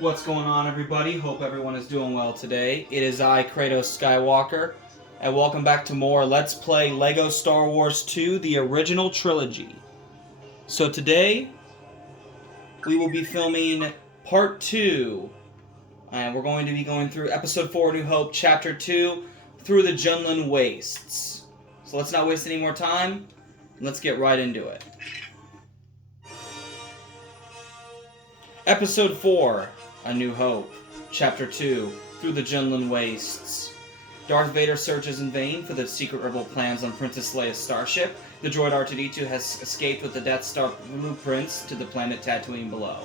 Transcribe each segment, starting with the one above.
What's going on, everybody? Hope everyone is doing well today. It is I, Kratos Skywalker, and welcome back to more Let's Play LEGO Star Wars 2, the original trilogy. So today, we will be filming Part 2, and we're going to be going through Episode 4, New Hope, Chapter 2, Through the Junlin Wastes. So let's not waste any more time, and let's get right into it. Episode 4, A New Hope, Chapter 2, Through the Junlin Wastes. Darth Vader searches in vain for the secret rebel plans on Princess Leia's starship. The droid R2-D2 has escaped with the Death Star blueprints to the planet Tatooine below.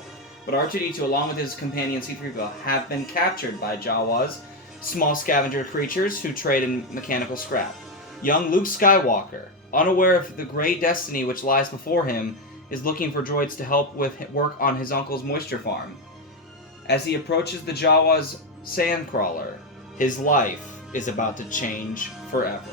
But R2-D2, along with his companion C-3PO, have been captured by Jawas, small scavenger creatures who trade in mechanical scrap. Young Luke Skywalker, unaware of the great destiny which lies before him, is looking for droids to help with work on his uncle's moisture farm. As he approaches the Jawa's sandcrawler, his life is about to change forever.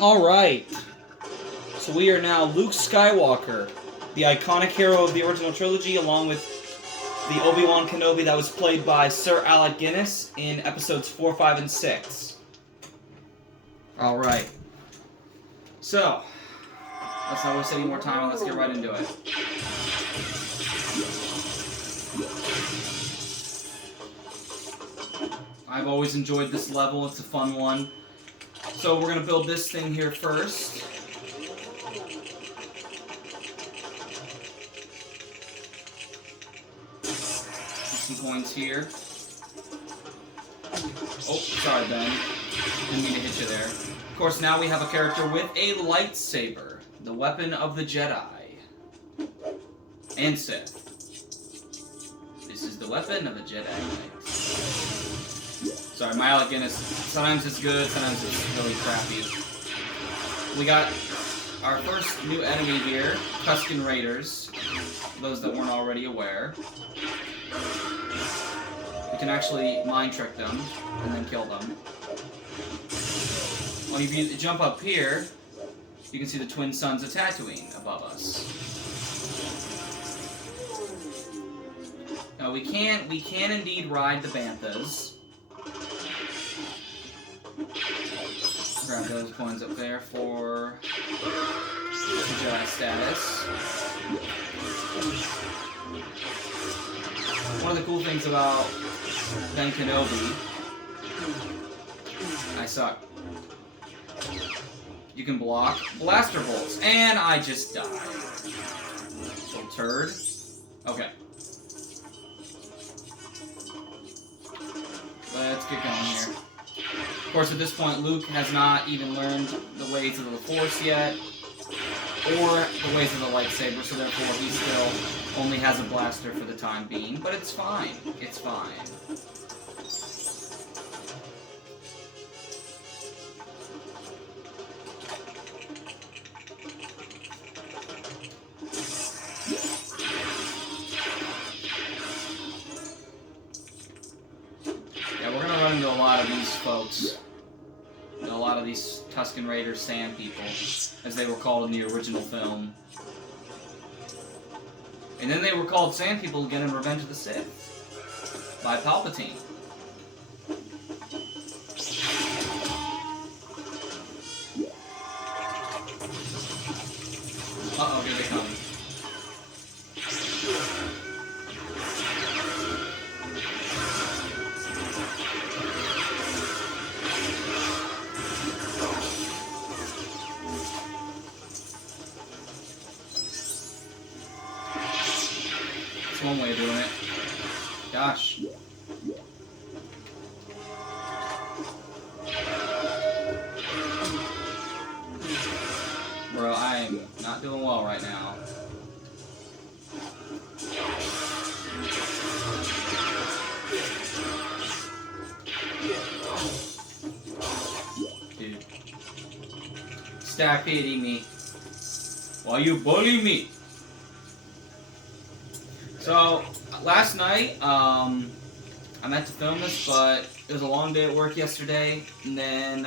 Alright, so we are now Luke Skywalker, the iconic hero of the original trilogy, along with the Obi-Wan Kenobi that was played by Sir Alec Guinness in episodes 4, 5, and 6. Alright, so, let's not waste any more time and let's get right into it. I've always enjoyed this level, it's a fun one. So we're going to build this thing here first. Some coins here. Oh, sorry, Ben. Didn't mean to hit you there. Of course, now we have a character with a lightsaber. The weapon of the Jedi. And Sith. This is the weapon of the Jedi Knight. Sorry, my Alec Guinness, sometimes it's good, sometimes it's really crappy. We got our first new enemy here, Tusken Raiders, for those that weren't already aware. We can actually mind trick them, and then kill them. When you jump up here, you can see the twin suns of Tatooine above us. Now we can indeed ride the Banthas. Grab those coins up there for Jedi status. One of the cool things about Ben Kenobi, I suck. You can block blaster bolts, and I just died. Little turd. Okay. Let's get going here. Of course, at this point, Luke has not even learned the ways of the Force yet, or the ways of the lightsaber, so therefore he still only has a blaster for the time being, but it's fine. It's fine. Yeah, we're gonna run into a lot of these folks. A lot of these Tusken Raider sand people, as they were called in the original film. And then they were called sand people again in Revenge of the Sith by Palpatine. Uh-oh, here they come. That's one way of doing it. Gosh. Bro, I am not doing well right now. Dude. Stop hitting me. Why you bully me? So, last night, I meant to film this, but it was a long day at work yesterday, and then,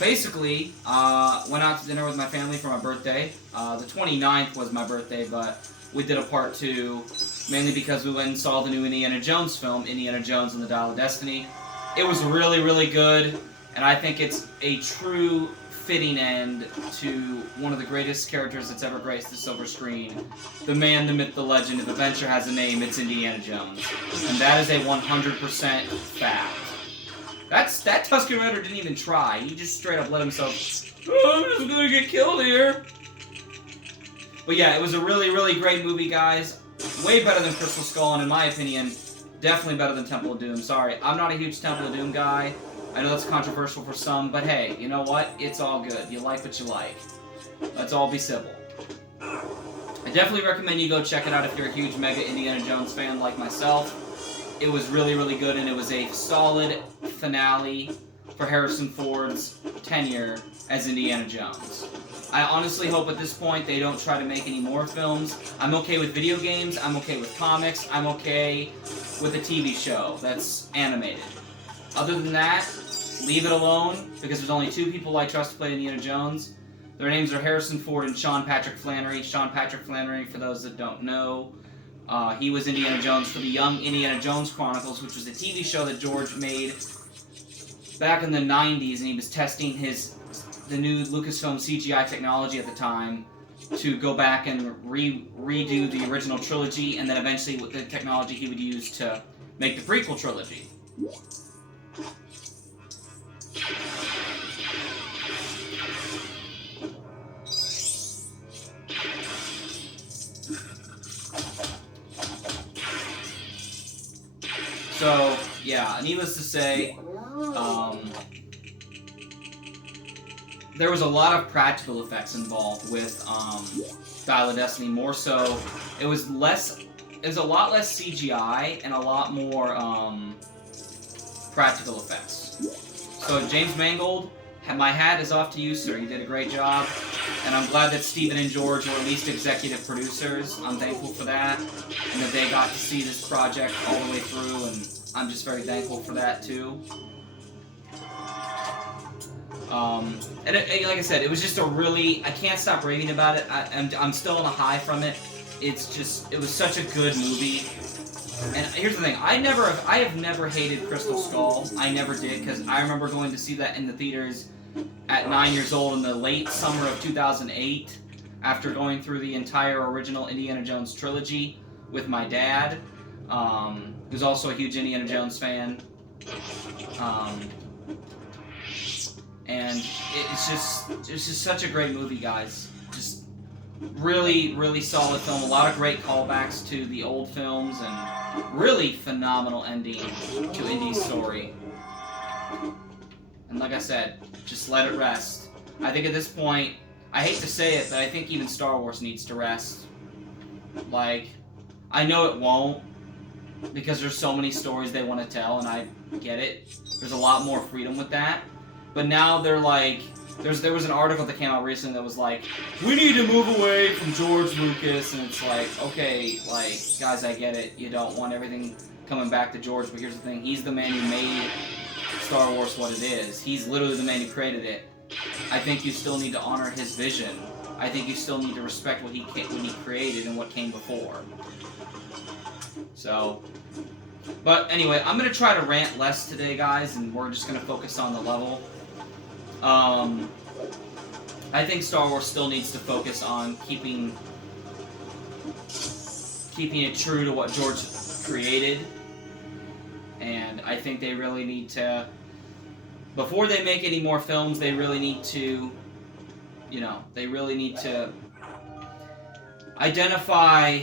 basically, went out to dinner with my family for my birthday. The 29th was my birthday, but we did a part 2, mainly because we went and saw the new Indiana Jones film, Indiana Jones and the Dial of Destiny. It was really, really good, and I think it's a true fitting end to one of the greatest characters that's ever graced the silver screen. The man, the myth, the legend. If adventure has a name, it's Indiana Jones. And that is a 100% fact. That Tusken Raider didn't even try. He just straight up let himself, oh, I'm just gonna get killed here. But yeah, it was a really, really great movie, guys. Way better than Crystal Skull, and in my opinion, definitely better than Temple of Doom. Sorry, I'm not a huge Temple of Doom guy. I know that's controversial for some, but hey, you know what? It's all good. You like what you like. Let's all be civil. I definitely recommend you go check it out if you're a huge mega Indiana Jones fan like myself. It was really, really good, and it was a solid finale for Harrison Ford's tenure as Indiana Jones. I honestly hope at this point they don't try to make any more films. I'm okay with video games, I'm okay with comics, I'm okay with a TV show that's animated. Other than that, leave it alone, because there's only 2 people I trust to play Indiana Jones. Their names are Harrison Ford and Sean Patrick Flannery. Sean Patrick Flannery, for those that don't know, he was Indiana Jones for the Young Indiana Jones Chronicles, which was a TV show that George made back in the 90s, and he was testing the new Lucasfilm CGI technology at the time to go back and redo the original trilogy, and then eventually with the technology he would use to make the prequel trilogy. So, yeah, needless to say, there was a lot of practical effects involved with Dial of Destiny. More so, it was a lot less CGI and a lot more practical effects. So, James Mangold, my hat is off to you, sir. You did a great job. And I'm glad that Steven and George were at least executive producers. I'm thankful for that. And that they got to see this project all the way through, and I'm just very thankful for that, too. Like I said, it was just a really... I can't stop raving about it. I'm still on a high from it. It's just... It was such a good movie. And here's the thing. I have never hated Crystal Skull. I never did, because I remember going to see that in the theaters at 9 years old in the late summer of 2008, after going through the entire original Indiana Jones trilogy with my dad, who's also a huge Indiana Jones fan. And it's just such a great movie, guys. Just really, really solid film. A lot of great callbacks to the old films, and really phenomenal ending to Indy's story. And like I said, just let it rest. I think at this point, I hate to say it, but I think even Star Wars needs to rest. Like, I know it won't, because there's so many stories they want to tell, and I get it. There's a lot more freedom with that. But now they're like, there was an article that came out recently that was like, we need to move away from George Lucas, and it's like, okay, like, guys, I get it. You don't want everything coming back to George, but here's the thing. He's the man who made Star Wars what it is. He's literally the man who created it. I think you still need to honor his vision. I think you still need to respect what he created and what came before. So, but anyway, I'm going to try to rant less today, guys, and we're just going to focus on the level. I think Star Wars still needs to focus on keeping it true to what George created, and I think they really need to, before they make any more films, they really need to, you know, they really need to identify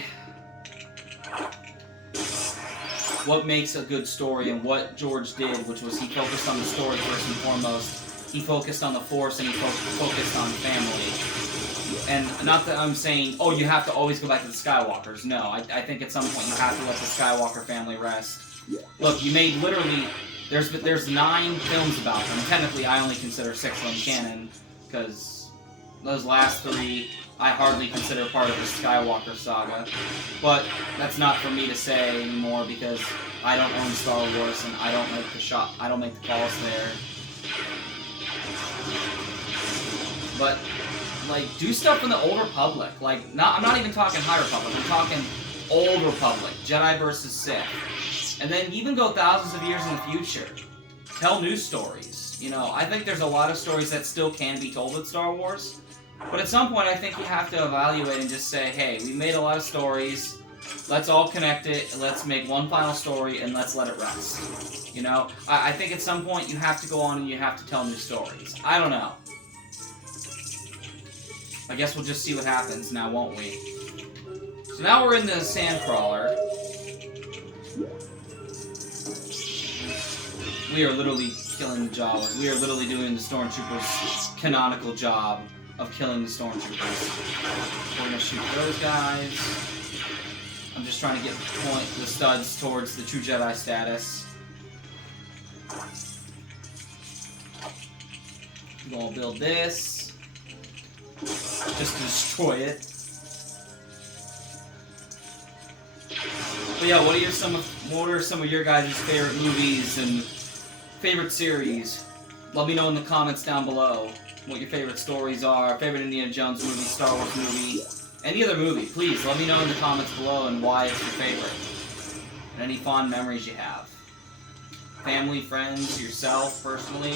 what makes a good story, and what George did, which was he focused on the story first and foremost. He focused on the Force, and he focused on family. And not that I'm saying, oh, you have to always go back to the Skywalkers. No, I think at some point you have to let the Skywalker family rest. Look, you made literally, there's 9 films about them. Technically, I only consider 6 of them canon, because those last 3 I hardly consider part of the Skywalker saga. But that's not for me to say anymore, because I don't own Star Wars, and I don't make the calls there. But like, do stuff in the Old Republic. Like, I'm not even talking High Republic. I'm talking Old Republic, Jedi versus Sith, and then even go thousands of years in the future. Tell new stories. You know, I think there's a lot of stories that still can be told with Star Wars, but at some point, I think you have to evaluate and just say, hey, we made a lot of stories. Let's all connect it. Let's make one final story, and let's let it rest. You know, I think at some point you have to go on and you have to tell new stories. I don't know. I guess we'll just see what happens now, won't we? So now we're in the Sandcrawler. We are literally killing the Jawas. We are literally doing the Stormtroopers' canonical job of killing the Stormtroopers. We're gonna shoot those guys. I'm just trying to get the studs towards the True Jedi status. We're gonna build this. Just to destroy it. But yeah, what are some of your guys' favorite movies and favorite series? Let me know in the comments down below what your favorite stories are, favorite Indiana Jones movie, Star Wars movie, any other movie. Please let me know in the comments below and why it's your favorite. And any fond memories you have. Family, friends, yourself, personally,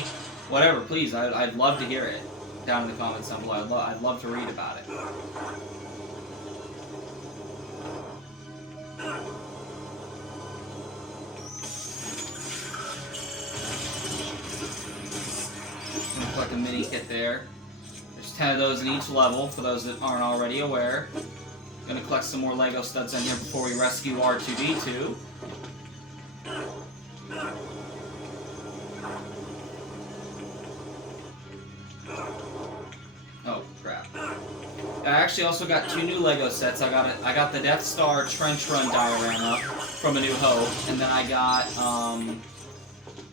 whatever, please, I'd love to hear it. Down in the comments down below. I'd love to read about it. I'm gonna collect a mini kit there. There's 10 of those in each level, for those that aren't already aware. Gonna collect some more Lego studs in here before we rescue R2-D2. Oh, crap. I actually also got 2 new Lego sets. I got the Death Star Trench Run diorama from A New Hope, and then I got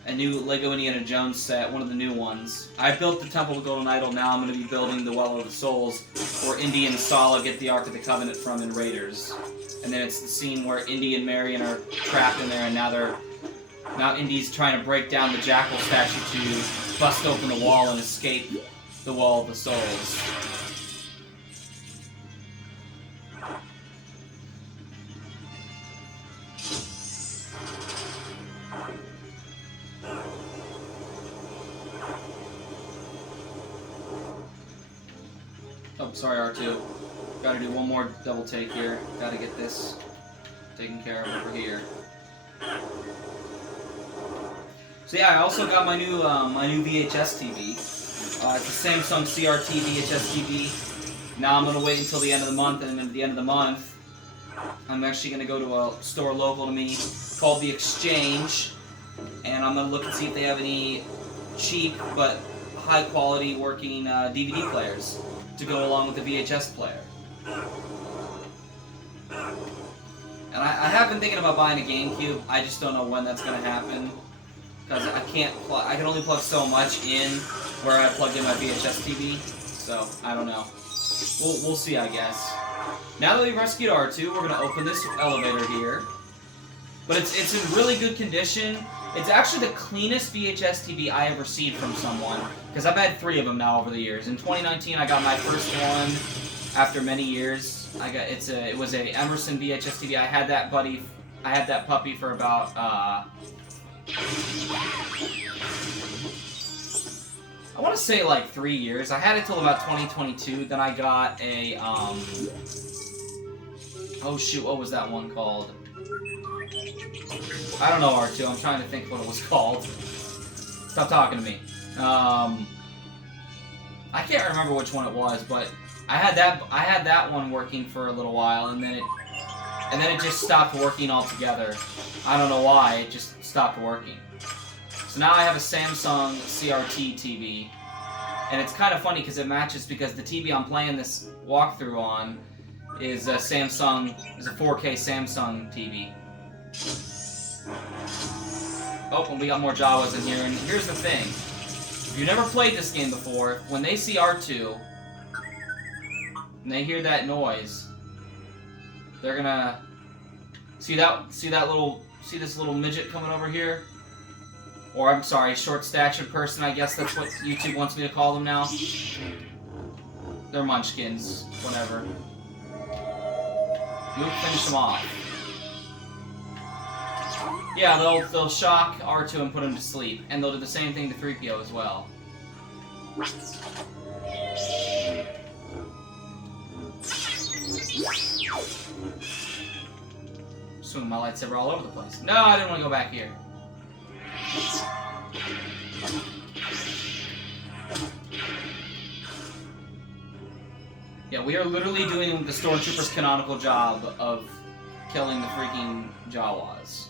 a new Lego Indiana Jones set, one of the new ones. I built the Temple of the Golden Idol, now I'm going to be building the Well of the Souls, where Indy and Sala get the Ark of the Covenant from in Raiders. And then it's the scene where Indy and Marion are trapped in there, and now Indy's trying to break down the Jackal statue to bust open the wall and escape the Well of the Souls. Oh, sorry, R2. Gotta do one more double take here. Gotta get this taken care of over here. So yeah, I also got my new VHS TV. It's a Samsung CRT VHS TV. Now I'm gonna wait until the end of the month, and then at the end of the month, I'm actually gonna go to a store local to me called The Exchange, and I'm gonna look and see if they have any cheap but high quality working DVD players to go along with the VHS player. And I have been thinking about buying a GameCube. I just don't know when that's going to happen, because I can only plug so much in where I plugged in my VHS TV. So I don't know. We'll see, I guess. Now that we've rescued R2, we're going to open this elevator here. But it's in really good condition. It's actually the cleanest VHS TV I ever seen from someone, because I've had 3 of them now over the years. In 2019, I got my first one after many years. It was a Emerson VHS TV. I had that puppy for about I want to want to say like 3 years. I had it till about 2022. Then I got a oh shoot, what was that one called? I don't know, R2. I'm trying to think what it was called. Stop talking to me. I can't remember which one it was, but I had that one working for a little while, and then it just stopped working altogether. I don't know why. It just stopped working. So now I have a Samsung CRT TV, and it's kind of funny because it matches, because the TV I'm playing this walkthrough on is a 4K Samsung TV. Oh, and we got more Jawas in here, and here's the thing. If you've never played this game before, when they see R2, and they hear that noise, they're gonna... See this little midget coming over here? Or, I'm sorry, short-statured person, I guess that's what YouTube wants me to call them now. They're munchkins. Whatever. Luke, finish them off. Yeah, they'll shock R2 and put him to sleep. And they'll do the same thing to 3PO as well. Swinging my lightsaber all over the place. No, I didn't want to go back here. Yeah, we are literally doing the Stormtrooper's canonical job of killing the freaking Jawas.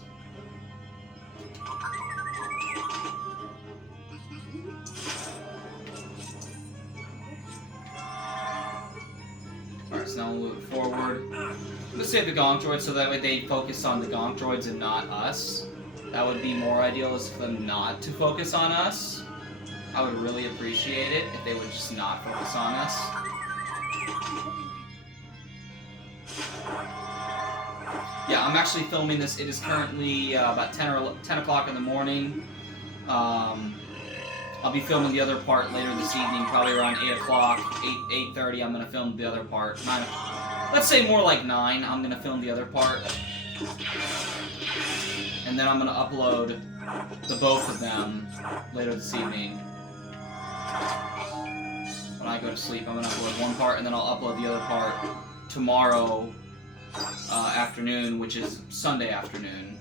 Alright, so now we'll move it forward. Let's save the Gonk droids so that way they focus on the Gonk droids and not us. That would be more ideal, is for them not to focus on us. I would really appreciate it if they would just not focus on us. Yeah, I'm actually filming this. It is currently about 10 o'clock in the morning. I'll be filming the other part later this evening, probably around 8 o'clock, 8:30. I'm gonna film the other part. Let's say more like 9. I'm gonna film the other part, and then I'm gonna upload the both of them later this evening. When I go to sleep, I'm gonna upload one part, and then I'll upload the other part tomorrow afternoon, which is Sunday afternoon.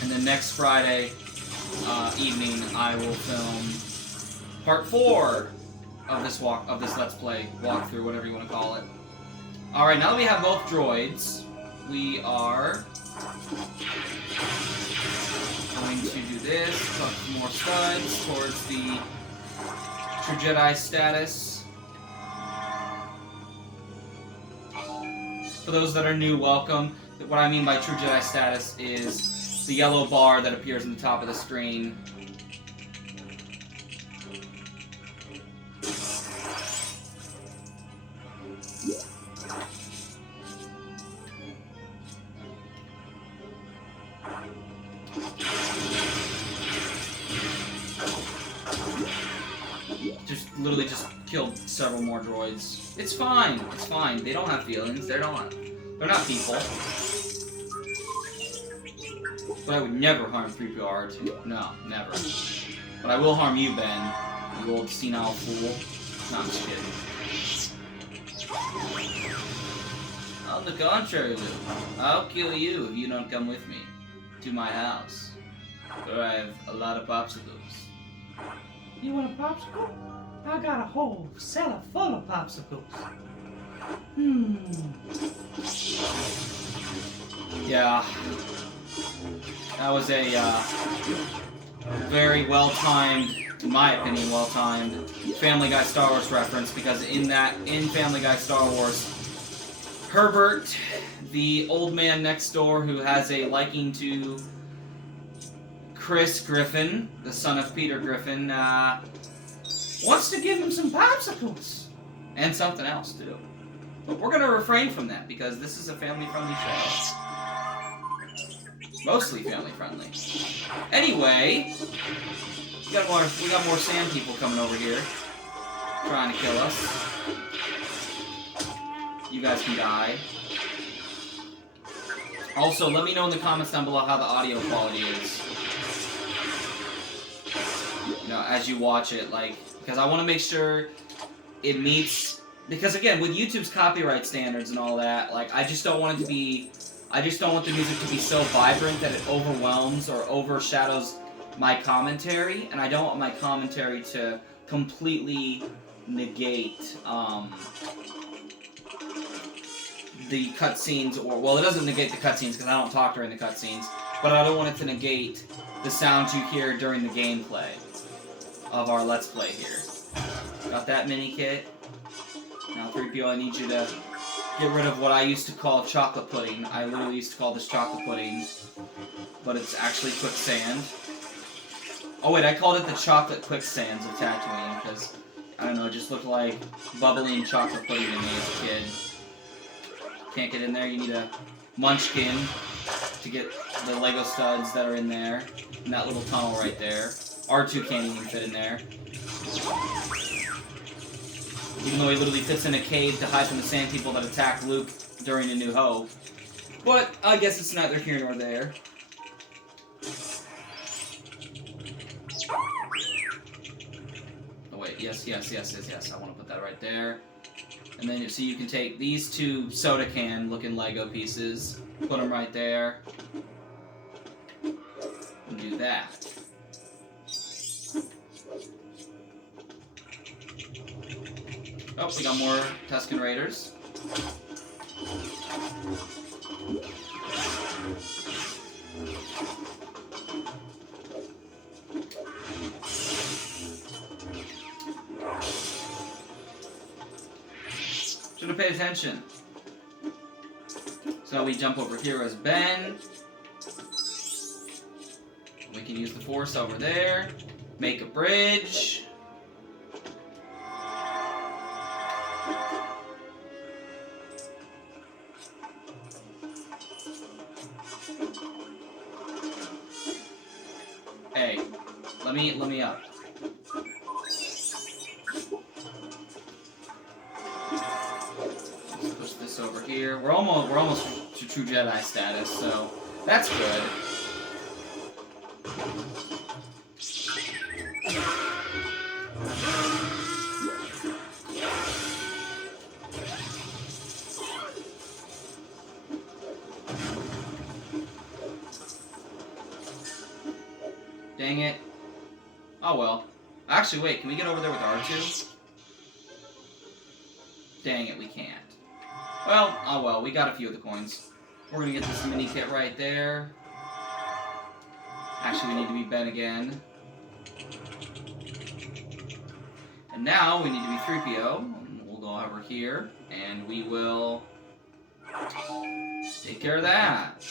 And then next Friday evening, I will film part 4 of this Let's Play walkthrough, whatever you want to call it. All right, now that we have both droids, we are going to do this. Put some more studs towards the True Jedi status. For those that are new, welcome. What I mean by True Jedi status is the yellow bar that appears on the top of the screen. Literally just killed several more droids. It's fine. It's fine. They don't have feelings. They're not people. But I would never harm 3PO. No, never. But I will harm you, Ben. You old senile fool. No, I'm just kidding. On the contrary, Luke. I'll kill you if you don't come with me to my house, where I have a lot of popsicles. You want a popsicle? I got a whole cellar full of popsicles. Yeah. That was a very well-timed, in my opinion, well-timed Family Guy Star Wars reference, because in Family Guy Star Wars, Herbert, the old man next door who has a liking to Chris Griffin, the son of Peter Griffin, wants to give him some popsicles. And something else, too. But we're going to refrain from that, because this is a family-friendly show. Mostly family-friendly. Anyway, we got more sand people coming over here, trying to kill us. You guys can die. Also, let me know in the comments down below how the audio quality is. You know, as you watch it, like, because I want to make sure it meets, because again, with YouTube's copyright standards and all that, like, I just don't want it to be, I just don't want the music to be so vibrant that it overwhelms or overshadows my commentary, and I don't want my commentary to completely negate, the cutscenes, or, well, it doesn't negate the cutscenes because I don't talk during the cutscenes, but I don't want it to negate the sounds you hear during the gameplay of our Let's Play here. Got that mini kit. Now, 3PO, I need you to get rid of what I used to call chocolate pudding. I literally used to call this chocolate pudding, but it's actually quicksand. Oh wait, I called it the chocolate quicksands of Tatooine, because, I don't know, it just looked like bubbling chocolate pudding to me as a kid. Can't get in there, you need a munchkin to get the Lego studs that are in there, in that little tunnel right there. R2 can't even fit in there. Even though he literally fits in a cave to hide from the sand people that attacked Luke during A New Hope. But, I guess it's neither here nor there. Oh wait, yes, I want to put that right there. And then, so you can take these two soda can looking Lego pieces, put them right there, and do that. Oh, we got more Tusken Raiders. Should have paid attention. So we jump over here as Ben. We can use the Force over there. Make a bridge. Hey, let me up. Let's push this over here. We're almost to true Jedi status, so that's good. Dang it. Oh well. Actually, wait, can we get over there with R2? Dang it, we can't. Well, oh well, we got a few of the coins. We're gonna get this mini kit right there. Actually, we need to be Ben again. And now we need to be 3PO. We'll go over here, and we will take care of that.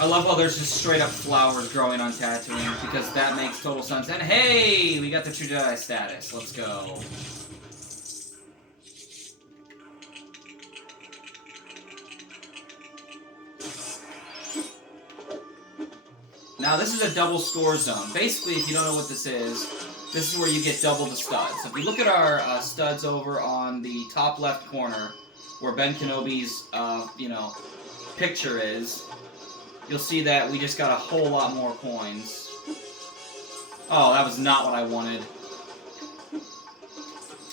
I love how there's just straight up flowers growing on Tatooine, because that makes total sense. And hey, we got the True Jedi status. Let's go. Now this is a double score zone. Basically, if you don't know what this is where you get double the studs. So if you look at our studs over on the top left corner, where Ben Kenobi's, picture is, you'll see that we just got a whole lot more coins. Oh, that was not what I wanted.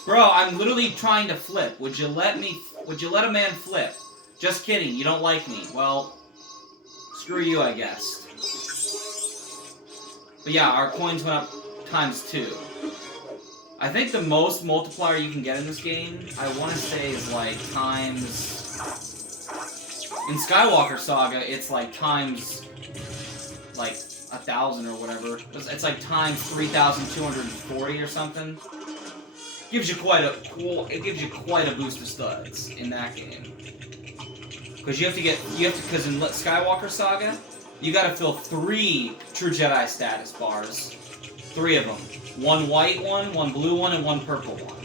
Bro, I'm literally trying to flip. Would you let a man flip? Just kidding, you don't like me. Well, screw you, I guess. But yeah, our coins went up ×2. I think the most multiplier you can get in this game, I want to say, is like times... In Skywalker Saga, it's like times, like, 1,000 or whatever. It's like times 3,240 or something. Gives you quite a boost of studs in that game. Because because in Skywalker Saga, you gotta fill 3 True Jedi status bars. 3 of them. 1 white one, 1 blue one, and 1 purple one.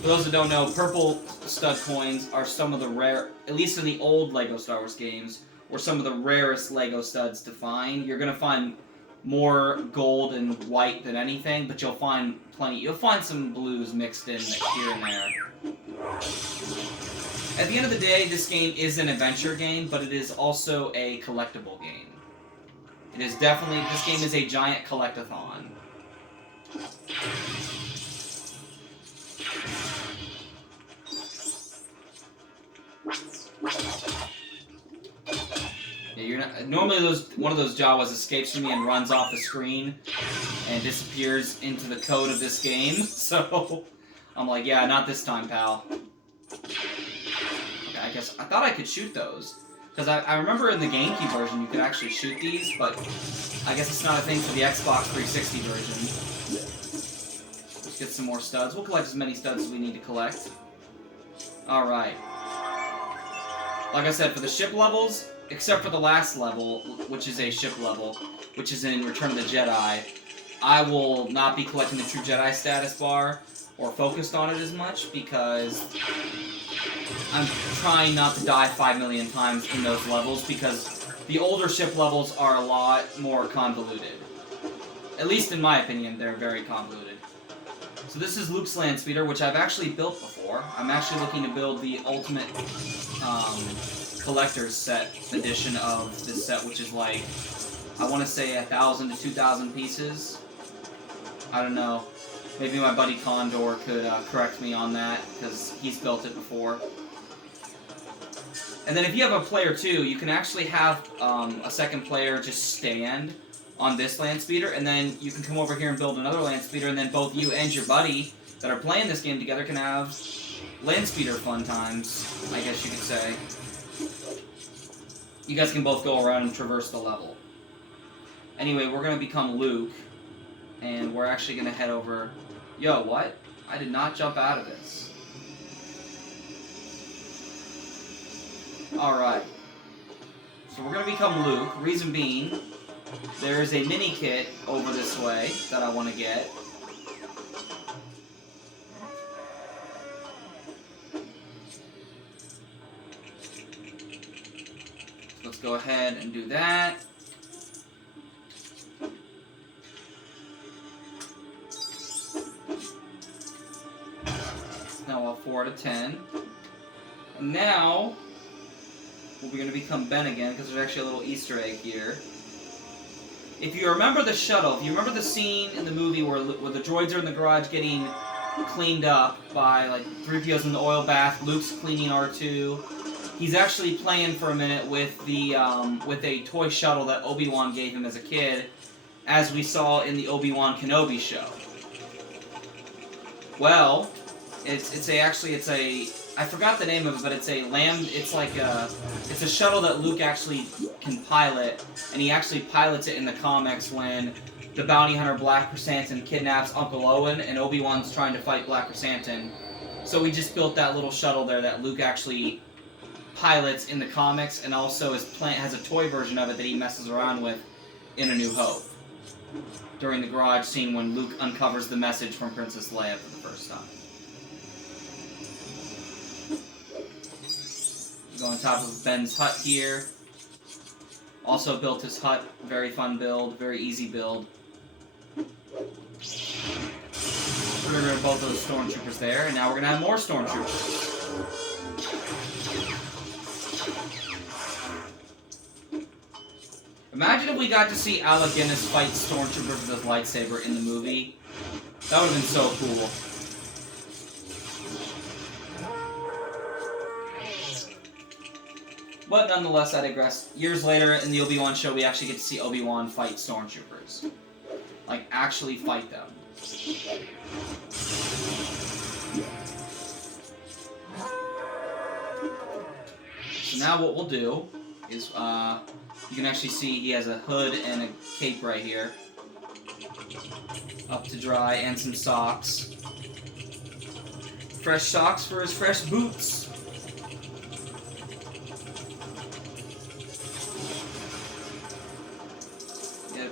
For those that don't know, purple stud coins are some of the rare, at least in the old LEGO Star Wars games, were some of the rarest LEGO studs to find. You're gonna find more gold and white than anything, but you'll find plenty. You'll find some blues mixed in here and there. At the end of the day, this game is an adventure game, but it is also a collectible game. It is definitely, this game is a giant collectathon. Yeah, you're not, normally one of those Jawas escapes from me and runs off the screen and disappears into the code of this game, so I'm like, yeah, not this time, pal. Okay, I thought I could shoot those. Because I remember in the GameCube version you could actually shoot these, but I guess it's not a thing for the Xbox 360 version. Let's get some more studs. We'll collect as many studs as we need to collect. Alright. Like I said, for the ship levels, except for the last level, which is a ship level, which is in Return of the Jedi, I will not be collecting the True Jedi status bar or focused on it as much because I'm trying not to die 5 million times in those levels because the older ship levels are a lot more convoluted. At least in my opinion, they're very convoluted. So this is Luke's land speeder, which I've actually built before. I'm actually looking to build the ultimate collector's set edition of this set, which is like, I want to say 1,000 to 2,000 pieces. I don't know. Maybe my buddy Condor could correct me on that, because he's built it before. And then if you have a player too, you can actually have a second player just stand on this land speeder, and then you can come over here and build another land speeder, and then both you and your buddy that are playing this game together can have land speeder fun times, I guess you could say. You guys can both go around and traverse the level. Anyway, we're going to become Luke, and we're actually going to head over... Yo, what? I did not jump out of this. Alright. So we're going to become Luke. Reason being, there is a mini kit over this way that I want to get. Let's go ahead and do that. Now I'll 4 out of 10. And now we're going to become Ben again because there's actually a little Easter egg here. If you remember the shuttle, if you remember the scene in the movie where the droids are in the garage getting cleaned up by like 3PO's in the oil bath, Luke's cleaning R2. He's actually playing for a minute with the with a toy shuttle that Obi-Wan gave him as a kid, as we saw in the Obi-Wan Kenobi show. Well, it's a I forgot the name of it, but it's a shuttle that Luke actually can pilot, and he actually pilots it in the comics when the bounty hunter Black Chrysanthemum kidnaps Uncle Owen, and Obi-Wan's trying to fight Black Chrysanthemum. So we just built that little shuttle there that Luke actually pilots in the comics, and also has a toy version of it that he messes around with in A New Hope during the garage scene when Luke uncovers the message from Princess Leia for the first time. Go on top of Ben's hut here. Also built his hut. Very fun build. Very easy build. We're going to both those stormtroopers there, and now we're going to have more stormtroopers. Imagine if we got to see Alec Guinness fight stormtroopers with his lightsaber in the movie. That would have been so cool. But nonetheless, I digress. Years later, in the Obi-Wan show, we actually get to see Obi-Wan fight stormtroopers. Like, actually fight them. So now what we'll do is, you can actually see he has a hood and a cape right here. Up to dry, and some socks. Fresh socks for his fresh boots.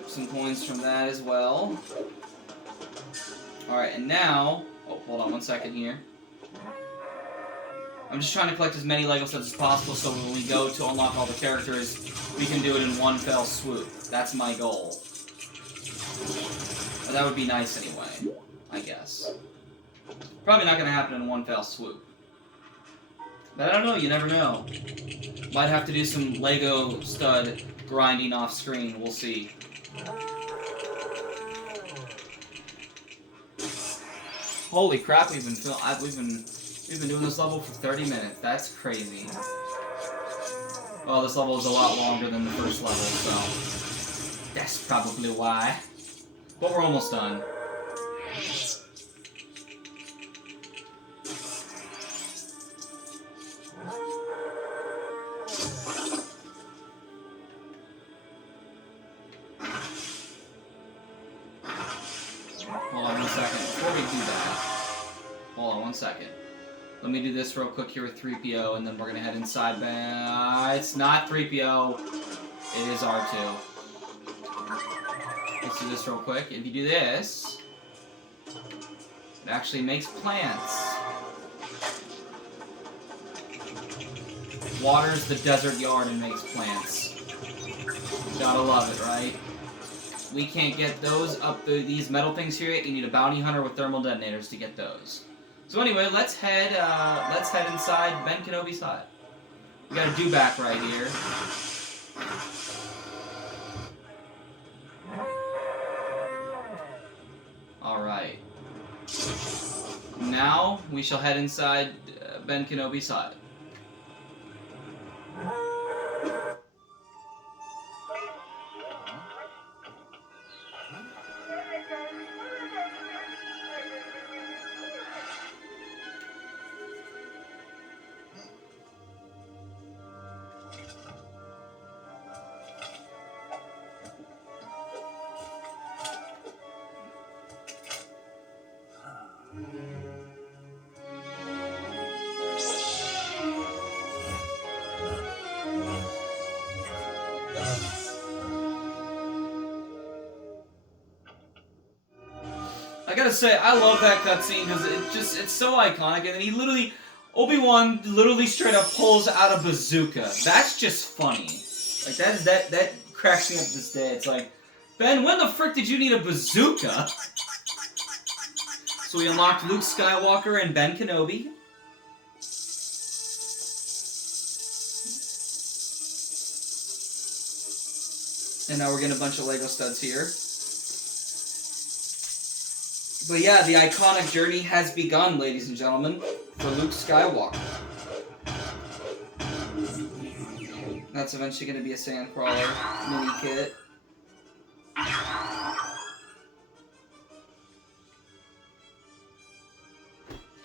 Some coins from that as well. Alright, and now... Oh, hold on one second here. I'm just trying to collect as many LEGO sets as possible so when we go to unlock all the characters, we can do it in one fell swoop. That's my goal. But that would be nice anyway, I guess. Probably not going to happen in one fell swoop. But I don't know, you never know. Might have to do some Lego stud grinding off screen, we'll see. Holy crap, we've been doing this level for 30 minutes. That's crazy. Well, this level is a lot longer than the first level, so that's probably why. But we're almost done. Hold on one second. Before we do that, hold on one second. Let me do this real quick here with 3PO, and then we're gonna head inside. It's not 3PO. It is R2. Let's do this real quick. If you do this, it actually makes plants. Waters the desert yard and makes plants. Gotta love it, right? We can't get those up these metal things here yet. You need a bounty hunter with thermal detonators to get those. So anyway, let's head inside Ben Kenobi's hut. We got a dewback right here. All right. Now we shall head inside Ben Kenobi's hut. I gotta say, I love that cutscene because it's so iconic, and he literally, Obi-Wan literally straight up pulls out a bazooka. That's just funny. Like that cracks me up to this day. It's like, Ben, when the frick did you need a bazooka? So we unlocked Luke Skywalker and Ben Kenobi. And now we're getting a bunch of Lego studs here. But yeah, the iconic journey has begun, ladies and gentlemen, for Luke Skywalker. That's eventually going to be a Sandcrawler mini kit.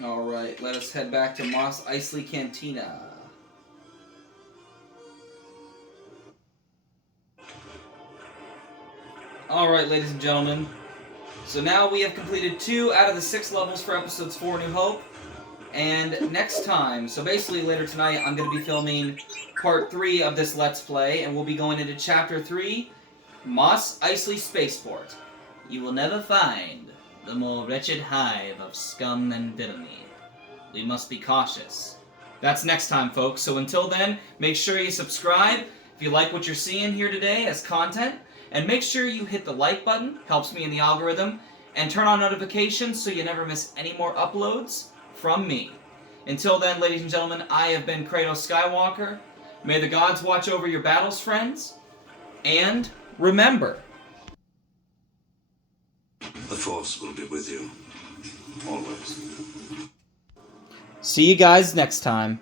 Alright, let us head back to Mos Eisley Cantina. Alright, ladies and gentlemen. So now we have completed 2 out of the 6 levels for episodes 4 New Hope. And next time, so basically later tonight, I'm going to be filming part 3 of this Let's Play, and we'll be going into Chapter 3, Mos Eisley Spaceport. You will never find the more wretched hive of scum and villainy. We must be cautious. That's next time, folks. So until then, make sure you subscribe if you like what you're seeing here today as content. And make sure you hit the like button, helps me in the algorithm, and turn on notifications so you never miss any more uploads from me. Until then, ladies and gentlemen, I have been Kratos Skywalker. May the gods watch over your battles, friends. And remember, the Force will be with you. Always. See you guys next time.